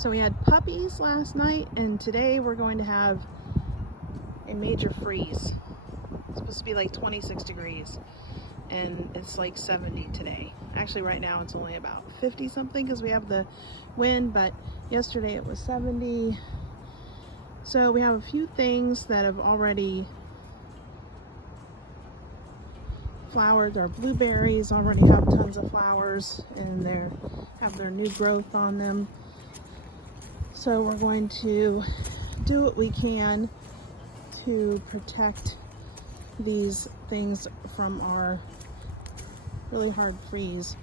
So we had puppies last night, and today we're going to have a major freeze. It's supposed to be like 26 degrees, and it's like 70 today. Actually, right now it's only about 50 something because we have the wind, but yesterday it was 70. So we have a few things that have already flowered. Our blueberries already have tons of flowers, and they have their new growth on them. So we're going to do what we can to protect these things from our really hard freeze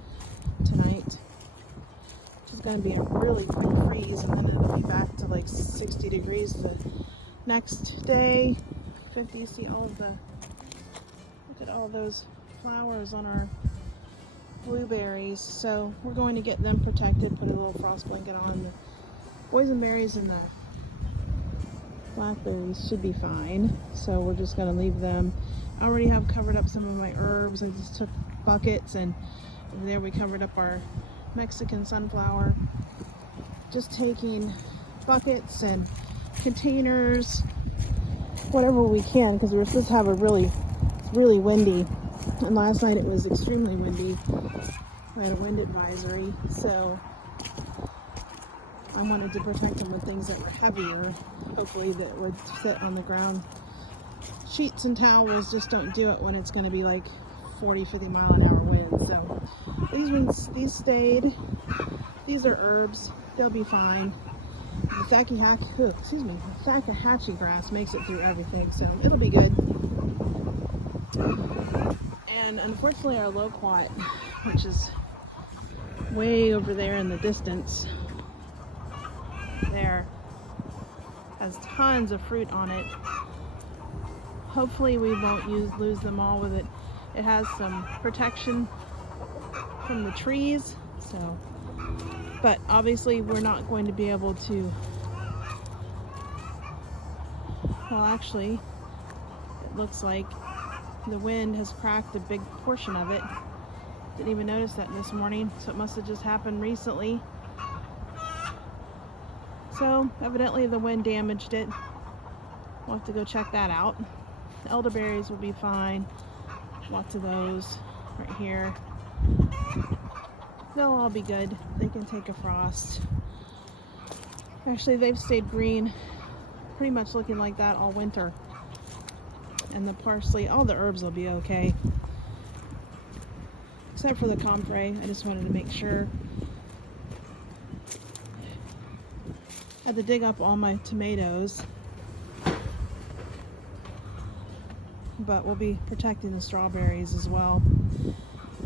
tonight, which is going to be a really quick freeze, and then it'll be back to like 60 degrees the next day. 50. See all of the, look at all those flowers on our blueberries. So we're going to get them protected, put a little frost blanket on. The boysenberries and the blackberries should be fine, so we're just going to leave them. I already have covered up some of my herbs. I just took buckets, and over there we covered up our Mexican sunflower. Just taking buckets and containers, whatever we can, because we're supposed to have a really windy, and last night it was extremely windy. We had a wind advisory, so I wanted to protect them with things that were heavier, hopefully that would sit on the ground. Sheets and towels just don't do it when it's going to be like 40-50 mile an hour wind. So these stayed. These are herbs. They'll be fine. The Fakahatchee grass makes it through everything, so it'll be good. And unfortunately our loquat, which is way over there in the distance, there has tons of fruit on it. Hopefully we won't lose them all with it. It has some protection from the trees, so, but obviously we're not going to be able to, well, actually it looks like the wind has cracked a big portion of it. Didn't even notice that this morning, so it must have just happened recently. So evidently the wind damaged it. We'll have to go check that out. The elderberries will be fine. Lots of those right here. They'll all be good. They can take a frost. Actually, they've stayed green, pretty much looking like that all winter. And the parsley, all the herbs will be okay. Except for the comfrey. I just wanted to make sure. I had to dig up all my tomatoes, but we'll be protecting the strawberries as well.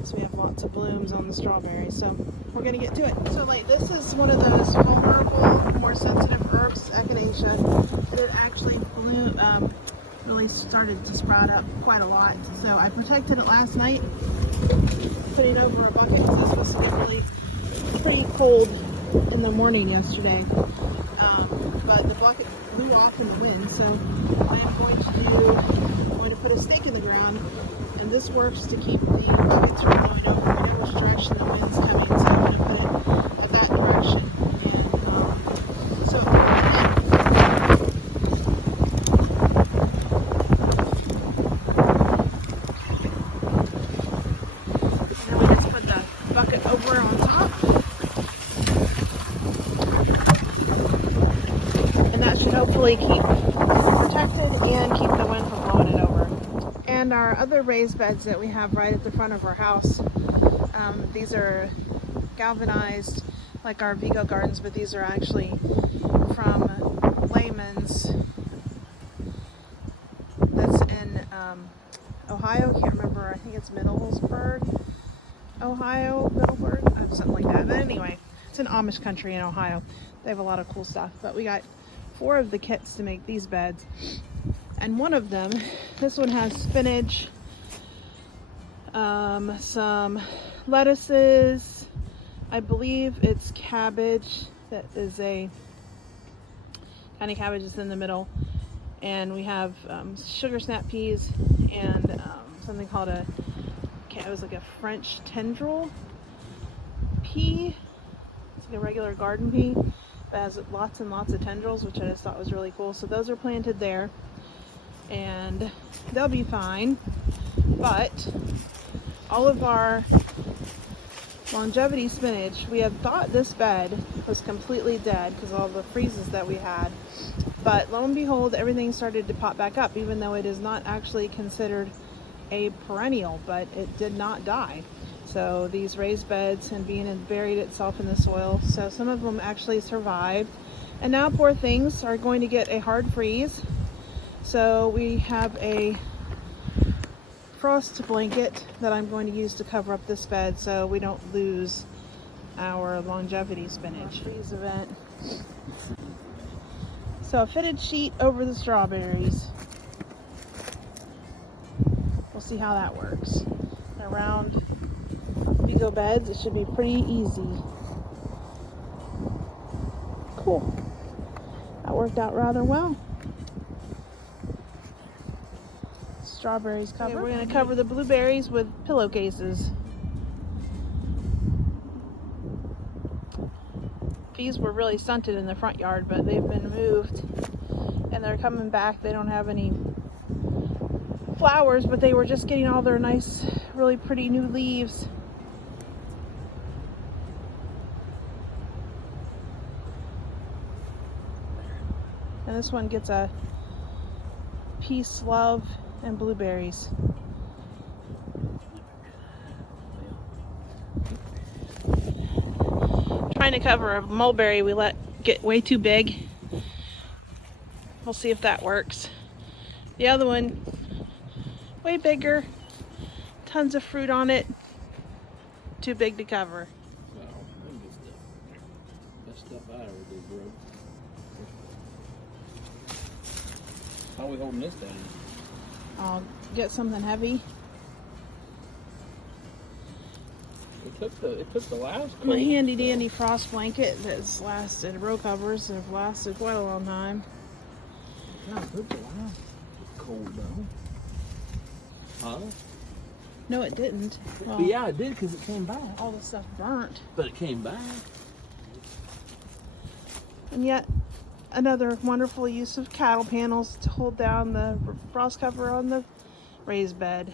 So we have lots of blooms on the strawberries, so we're going to get to it. So like, this is one of those vulnerable, more sensitive herbs, echinacea. It actually really started to sprout up quite a lot. So I protected it last night, put it over a bucket because it's supposed to be really pretty cold in the morning yesterday. But the bucket blew off in the wind, so I am going to put a stake in the ground, and this works to keep the buckets from blowing over whatever direction the wind's coming. So I'm going to put it at that direction, and so and then we just put the bucket over on top. Should hopefully keep protected and keep the wind from blowing it over. And our other raised beds that we have right at the front of our house, these are galvanized like our Vigo gardens, but these are actually from Layman's that's in Ohio. Can't remember, I think it's Middlesburg, Ohio, something like that. But anyway, it's an Amish country in Ohio. They have a lot of cool stuff, but we got 4 of the kits to make these beds, and one of them, this one has spinach, some lettuces, I believe it's cabbage, that is a kind of cabbage that's in the middle, and we have sugar snap peas and something called it was like a French tendril pea. It's like a regular garden pea. It has lots and lots of tendrils, which I just thought was really cool. So those are planted there, and they'll be fine. But all of our longevity spinach, we had thought this bed was completely dead because of all the freezes that we had. But lo and behold, everything started to pop back up, even though it is not actually considered a perennial, but it did not die. So these raised beds and being buried itself in the soil, so some of them actually survived. And now poor things are going to get a hard freeze. So we have a frost blanket that I'm going to use to cover up this bed so we don't lose our longevity spinach. Freeze event. So a fitted sheet over the strawberries. We'll see how that works. Around Vigo beds, it should be pretty easy. Cool. That worked out rather well. Strawberries covered. Okay, we're going to cover the blueberries with pillowcases. These were really stunted in the front yard, but they've been moved and they're coming back. They don't have any flowers, but they were just getting all their nice, really pretty new leaves. And this one gets a peace, love, and blueberries. Trying to cover a mulberry we let get way too big. We'll see if that works. The other one, way bigger, tons of fruit on it, too big to cover. Wow, that stuff I ever did, bro. How are we holding this down? I'll get something heavy. It took the last My cold, handy dandy frost blanket that's lasted, row covers that have lasted quite a long time. No, it took the last cold though. Huh? No, it didn't. Well, But yeah, it did because it came back. all the stuff burnt. But it came back. And yet another wonderful use of cattle panels to hold down the frost cover on the raised bed.